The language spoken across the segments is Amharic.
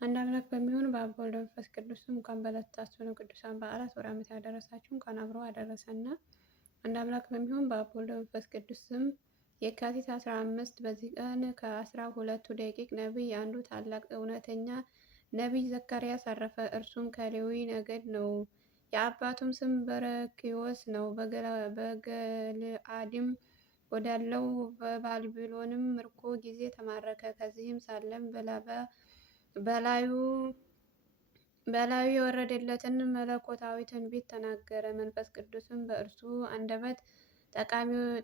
አንድ አምላክ በሚሆን በአብ በወልድ በመንፈስ ቅዱስ ስም እንኳን በለታችሁ ቅዱሳን በዓላት ወደ ዓመት ያደረሳችሁ እንኳን አብሮ አደረሰና። አንድ አምላክ በሚሆን በአብ በወልድ በመንፈስ ቅዱስ ስም የካቲት 15 በዚህ ቀን ከ12ቱ ደቂቅ ነቢይ አንዱ ታላቅ እውነተኛ ነቢይ ዘካርያስ አረፈ። እርሱም ከሌዊ ነገድ ነው። የአባቱም ስም በረክዮስ ነው። በገለአድም ወዳለው በባቢሎንም ምርኮ ጊዜ ተማረከ። ከዚህም ሳለም በላዩ የወረደለትን መለኮታዊ ትንቢት ተናገረ። መንፈስ ቅዱስም በእርሱ አንደበት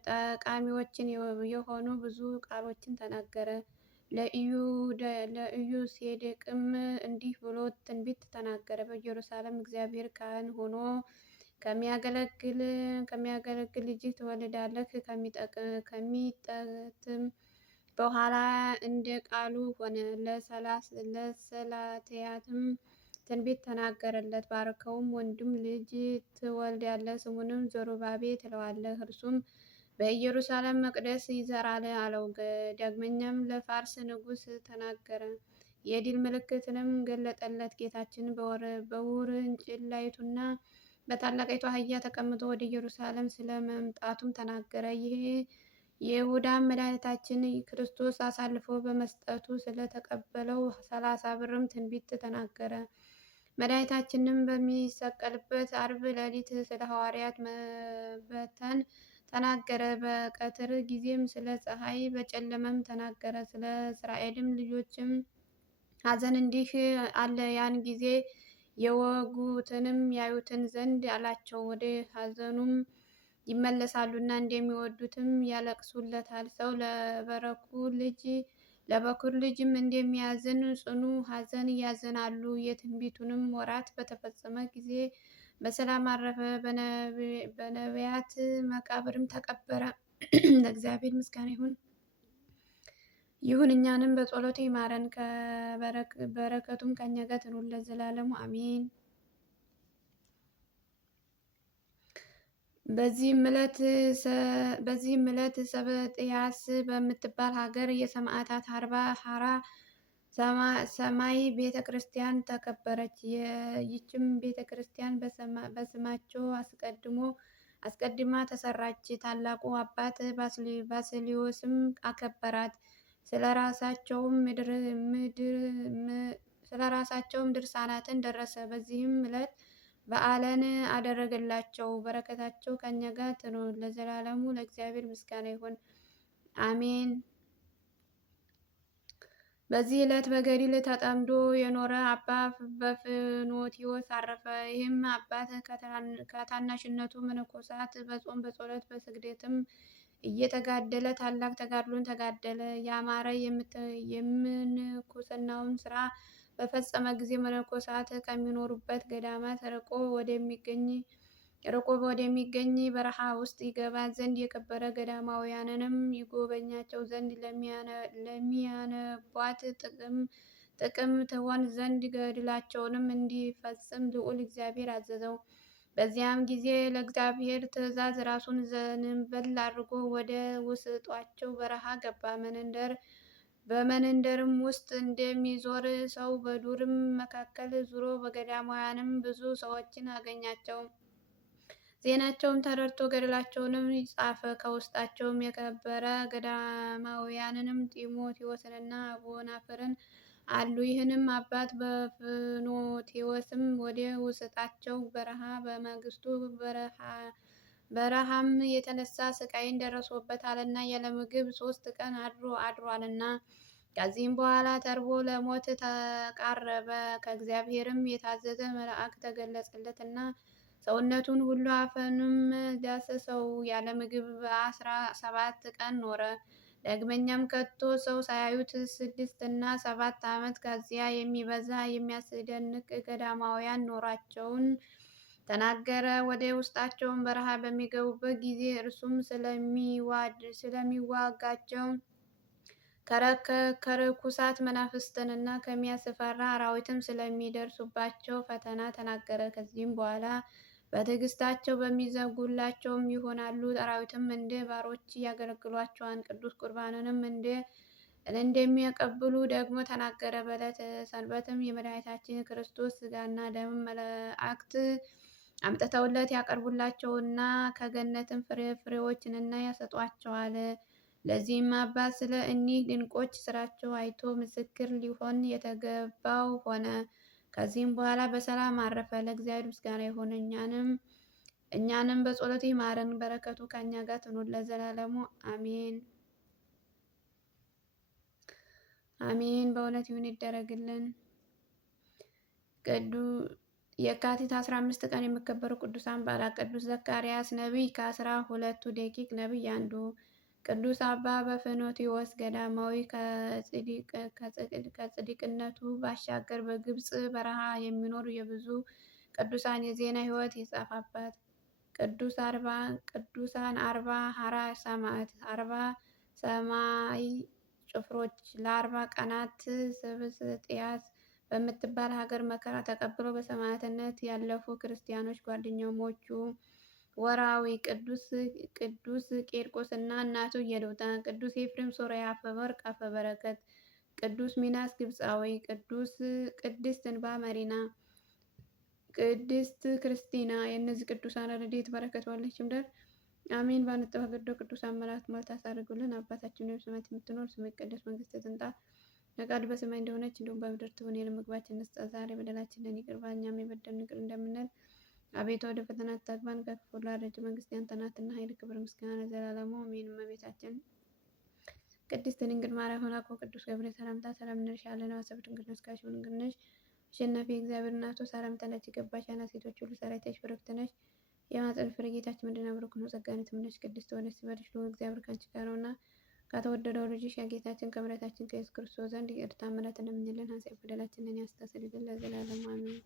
ጠቃሚዎችን የሆኑ ብዙ ቃሎችን ተናገረ። ለኢዮሴዴቅም እንዲህ ብሎ ትንቢት ተናገረ። በኢየሩሳሌም እግዚአብሔር ካህን ሆኖ ከሚያገለግል ልጅ ትወልዳለህ። ከሚጠትም በኋላ እንደ ቃሉ ሆነ። ለሰላትያትም ትንቢት ተናገረለት። ባረከውም፣ ወንድም ልጅ ትወልዳለህ፣ ስሙንም ዘሩባቤል ትለዋለህ። እርሱም በኢየሩሳሌም መቅደስ ይሰራል አለው። ዳግመኛም ለፋርስ ንጉሥ ተናገረ። የድል ምልክትንም ገለጠለት። ጌታችን በውርንጭላይቱና በታላቂቱ አህያ ተቀምጦ ወደ ኢየሩሳሌም ስለ መምጣቱም ተናገረ። ይህ የይሁዳም መድኃኒታችን ክርስቶስ አሳልፎ በመስጠቱ ስለተቀበለው 30 ብርም ትንቢት ተናገረ። መድኃኒታችንም በሚሰቀልበት አርብ ሌሊት ስለ ሐዋርያት መበተን ተናገረ። በቀትር ጊዜም ስለ ፀሐይ፣ በጨለመም ተናገረ። ስለ እስራኤልም ልጆችም ሐዘን እንዲህ አለ። ያን ጊዜ የወጉትንም ያዩትን ዘንድ አላቸው። ወደ ሐዘኑም ይመለሳሉና እንደሚወዱትም ያለቅሱለታል። ሰው ለበኩር ልጅም እንደሚያዝን ጽኑ ሐዘን ያዝናሉ። የትንቢቱንም ወራት በተፈጸመ ጊዜ በሰላም አረፈ። በነቢያት መቃብርም ተቀበረ። ለእግዚአብሔር ምስጋና ይሁን፣ እኛንም በጸሎቱ ይማረን፣ በረከቱም ከእኛ ጋር ትኑር ለዘላለሙ አሜን። በዚህም ዕለት ሰበጥያስ በምትባል ሀገር የሰማዕታት አርባ ሐራ ሰማይ ቤተ ክርስቲያን ተከበረች። ይህችም ቤተ ክርስቲያን በስማቸው አስቀድማ ተሰራች። ታላቁ አባት ባስልዮስም አከበራት። ስለራሳቸውም ድርሳናትን ደረሰ። በዚህም ዕለት በዓልን አደረገላቸው። በረከታቸው ከእኛ ጋር ትኑር ለዘላለሙ። ለእግዚአብሔር ምስጋና ይሁን አሜን። በዚህ ዕለት በገድል ተጠምዶ የኖረ አባ በፍኖትዮስ አረፈ። ይህም አባት ከታናሽነቱ መነኮሳት በጾም በጸሎት በስግደትም እየተጋደለ ታላቅ ተጋድሎን ተጋደለ። ያማረ የምንኩስናውን ስራ በፈጸመ ጊዜ መነኮሳት ከሚኖሩበት ገዳማት ርቆ ወደሚገኝ በረሃ ውስጥ ይገባ ዘንድ የከበረ ገዳማውያንንም ይጎበኛቸው ዘንድ ለሚያነቧት ጥቅም ትሆን ዘንድ ገድላቸውንም እንዲፈጽም ልዑል እግዚአብሔር አዘዘው። በዚያም ጊዜ ለእግዚአብሔር ትእዛዝ ራሱን ዘንበል አድርጎ ወደ ውስጧቸው በረሃ ገባ። በመንደርም ውስጥ እንደሚዞር ሰው በዱርም መካከል ዙሮ በገዳማውያንም ብዙ ሰዎችን አገኛቸው። ዜናቸውም ተረድቶ ገድላቸውንም ጻፈ። ከውስጣቸውም የከበረ ገዳማውያንንም ጢሞቴዎስንና አቡናፍርን አሉ። ይህንም አባት በፍኖቴዎስም ወደ ውስጣቸው በረሃ በማግስቱ በረሃም የተነሳ ስቃይን ደርሶበታልና ያለ ምግብ 3 ቀን አድሯልና። ከዚህም በኋላ ተርቦ ለሞት ተቃረበ። ከእግዚአብሔርም የታዘዘ መልአክ ተገለጸለትና ሰውነቱን ሁሉ አፈኑንም ዳሰሰው። ያለ ምግብ 17 ቀን ኖረ። ዳግመኛም ከቶ ሰው ሳያዩት 6 እና 7 ዓመት ከዚያ የሚበዛ የሚያስደንቅ ገዳማውያን ኖራቸውን ተናገረ። ወደ ውስጣቸውን በረሃ በሚገቡበት ጊዜ እርሱም ስለሚዋጋቸው ከርኩሳት መናፍስትንና ከሚያስፈራ አራዊትም ስለሚደርሱባቸው ፈተና ተናገረ። ከዚህም በኋላ በትዕግስታቸው በሚዘጉላቸውም ይሆናሉ። አራዊትም እንደ ባሮች ያገለግሏቸዋል። ቅዱስ ቁርባንንም እንደ እንደሚያቀብሉ ደግሞ ተናገረ። በዕለተ ሰንበትም የመድኃኒታችን ክርስቶስ ሥጋና ደም መላእክት አምጥተውለት ያቀርቡላቸውና ከገነትም ፍሬዎችንና ያሰጧቸዋል። ለዚህም አባት ስለ እኒህ ድንቆች ስራቸው አይቶ ምስክር ሊሆን የተገባው ሆነ። ከዚህም በኋላ በሰላም አረፈ። ለእግዚአብሔር ምስጋና ይሁን፣ እኛንም በጸሎቱ ይማረን፣ በረከቱ ከእኛ ጋር ትኑር ለዘላለሙ አሜን አሜን። በእውነት ይሁን ይደረግልን። የካቲት 15 ቀን የሚከበሩ ቅዱሳን በዓላት፦ ቅዱስ ዘካርያስ ነቢይ ከአስራ ሁለቱ ደቂቅ ነቢይ አንዱ። ቅዱስ አባ በፍኖትዮስ ገዳማዊ ከጽድቅነቱ ባሻገር በግብፅ በረሃ የሚኖሩ የብዙ ቅዱሳን የዜና ሕይወት የጻፈበት። ቅዱሳን አርባ ሐራ ሰማዕት። 40 ሰማይ ጭፍሮች ለ40 ቀናት ስብስጥያስ በምትባል ሀገር መከራ ተቀብለው በሰማዕትነት ያለፉ ክርስቲያኖች ጓደኛሞቹ። ወርኃዊ ቅዱስ ቂርቆስ እና እናቱ ኢየሉጣ። ቅዱስ ኤፍሬም ሶርያዊ አፈወርቅ አፈበረከት። ቅዱስ ሚናስ ግብፃዊ። ቅድስት እንባ መሪና። ቅድስት ክርስቲና። የእነዚህ ቅዱሳን ረድኤት በረከት በሁላችንም ይደር አሜን። ባንተዋገደው ቅዱሳን መላእክት ሞልታ አሳርጉልን። አባታችን ሆይ በሰማያት የምትኖር ስምህ ይቀደስ፣ መንግስትህ ትምጣ፣ ፈቃድህ በሰማይ እንደሆነች እንዲሁም በምድር ትሁን። የዕለት ምግባችንን ስጠን ዛሬ፣ በደላችንን ይቅር በለን እኛም የበደሉንን ይቅር እንደምንል። አቤቱ ወደ ፈተና አታግባን ከክፉ ሁሉ አድነን፣ መንግስት ያንተ ናትና ኃይል፣ ክብር፣ ምስጋና ለዘላለሙ አሜን። እመቤታችን ቅድስት ድንግል ማርያም ሆይ ቅዱስ ገብርኤል ሰላምታ ሰላም እንልሻለን። በሰብእ ድንግል ነሽ፣ ከአንቺ ድንግል ነሽ። አሸናፊ የእግዚአብሔር እናቱ ሰላምታ ላንቺ ይገባሻል። ሴቶች ሁሉ ተለይተሽ ብርክት ነሽ፣ የማኅፀንሽ ፍሬ ጌታችን መድኃኒታችን ብሩክ ነው። ጸጋን የተመላሽ ቅድስት ሆይ ደስ ይበልሽ፣ ልዑል እግዚአብሔር ከአንቺ ጋር ነውና ከተወደደው ልጅሽ ከጌታችን ከመድኃኒታችን ከኢየሱስ ክርስቶስ ዘንድ ይቅርታ ምሕረትን ለምኝልን፣ ኃጢአት በደላችንን ያስተሰርይልን ለዘላለሙ አሜን።